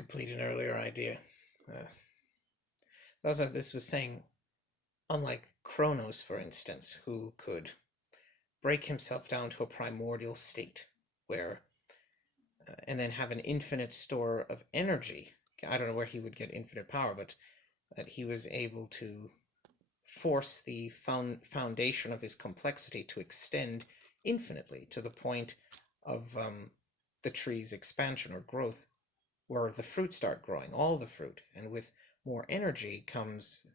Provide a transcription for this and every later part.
complete an earlier idea. Uh, this was saying, unlike Kronos, for instance, who could break himself down to a primordial state where and then have an infinite store of energy. I don't know where he would get infinite power, but that he was able to force the foundation of his complexity to extend infinitely to the point of the tree's expansion or growth, where the fruit start growing, all the fruit. And with more energy comes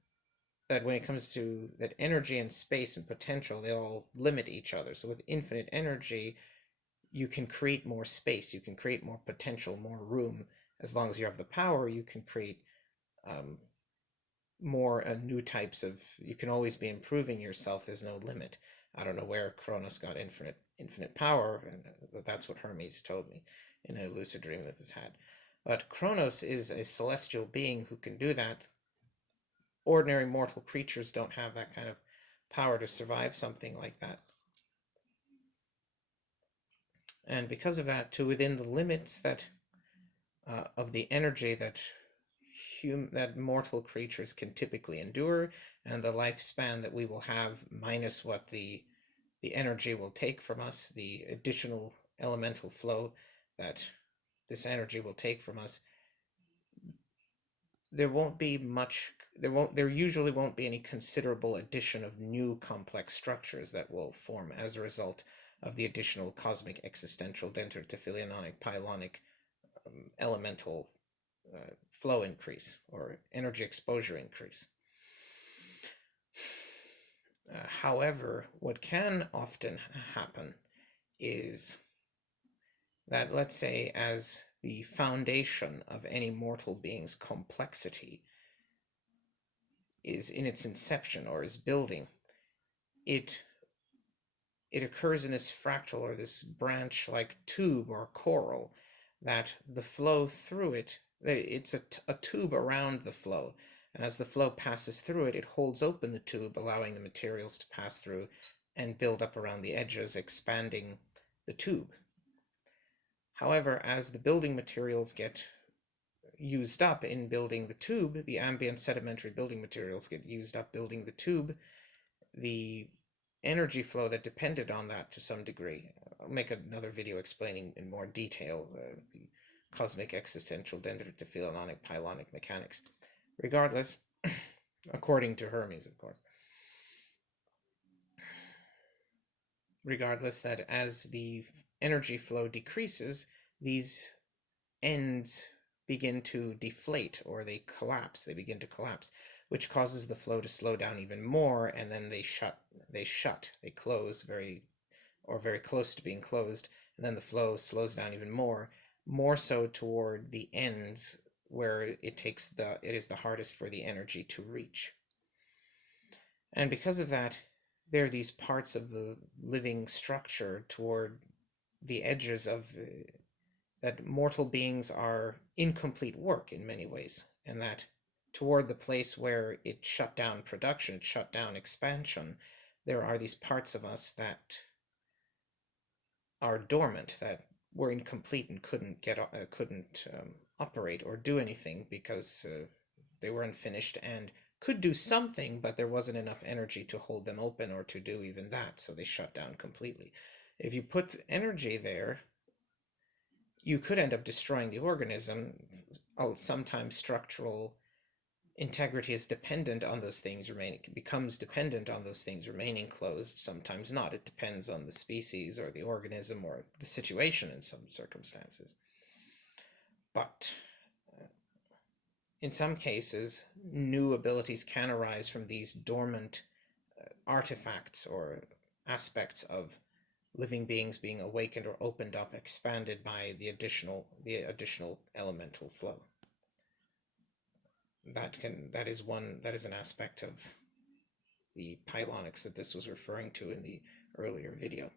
that when it comes to that energy and space and potential, they all limit each other. So with infinite energy, you can create more space, you can create more potential, more room. As long as you have the power, you can create um, more new types of. You can always be improving yourself. There's no limit. I don't know where Kronos got infinite power, and that's what Hermes told me in a lucid dream that this had. But Kronos is a celestial being who can do that. Ordinary mortal creatures don't have that kind of power to survive something like that. And because of that, to within the limits that of the energy that that mortal creatures can typically endure, and the lifespan that we will have minus what the energy will take from us, the additional elemental flow that this energy will take from us, there won't be much. There usually won't be any considerable addition of new complex structures that will form as a result of the additional cosmic existential dendrotophylionic pilonic elemental flow increase or energy exposure increase. However, what can often happen is that, let's say, as the foundation of any mortal being's complexity is in its inception or is building, it occurs in this fractal or this branch-like tube or coral that the flow through it, it's a tube around the flow, and as the flow passes through it, it holds open the tube, allowing the materials to pass through and build up around the edges, expanding the tube. However, as the building materials get used up in building the tube, the ambient sedimentary building materials get used up building the tube, the energy flow that depended on that to some degree. I'll make another video explaining in more detail the cosmic existential dendrotophylionic pilonic mechanics. Regardless, according to Hermes, of course. Regardless, that as the energy flow decreases, these ends begin to deflate, or they begin to collapse, which causes the flow to slow down even more, and then they close very close to being closed, and then the flow slows down even more so toward the ends where it is the hardest for the energy to reach. And because of that, there are these parts of the living structure toward the edges of that mortal beings are incomplete work in many ways, and that toward the place where it shut down production, it shut down expansion, there are these parts of us that are dormant, that were incomplete and couldn't operate or do anything because they were unfinished and could do something, but there wasn't enough energy to hold them open or to do even that, so they shut down completely. If you put energy there, you could end up destroying the organism. Sometimes structural integrity is dependent on those things remaining, becomes dependent on those things remaining closed, sometimes not. It depends on the species or the organism or the situation in some circumstances. But in some cases, new abilities can arise from these dormant artifacts or aspects of living beings being awakened or opened up, expanded by the additional elemental flow. That is an aspect of the pilonics that this was referring to in the earlier video.